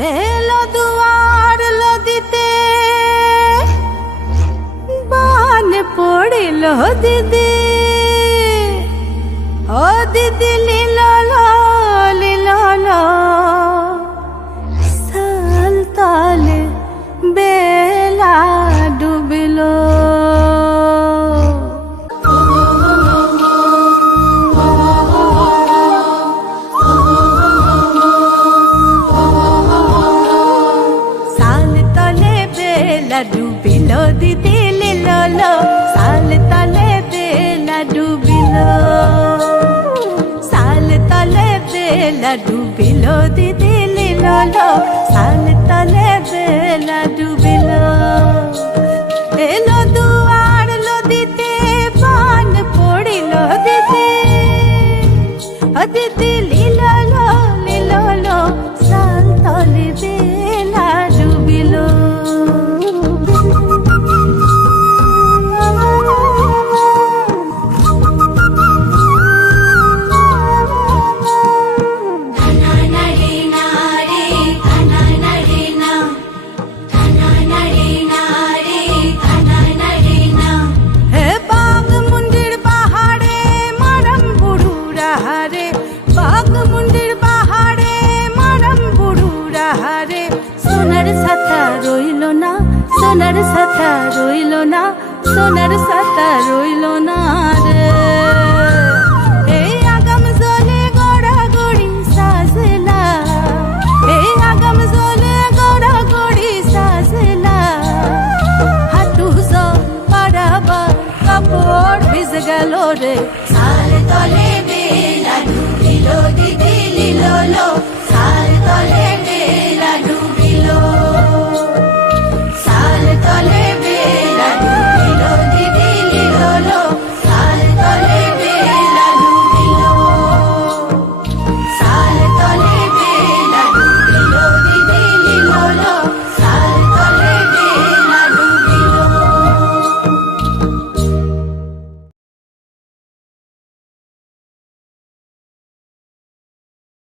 এলো দুয়ার লদিতে বান পড়িল দিদি। ও দিদি লীলা ডুবিল দিদি লীল সাল তালে দেলা ডুবিল সাল তালে দেলা ডুবিল দিদি লীল সাল তালে বেলা ডুবিল সোনার সাথা রইল না, সোনার সাথা রইল না এই আগাম জলে গড়া গড়ি সাজলা, এই আগাম জলে গড়া গড়ি সাজলা। হাঁটু সব পারাবার কাপড় ভিজে গেল রে। তলে ডুবিল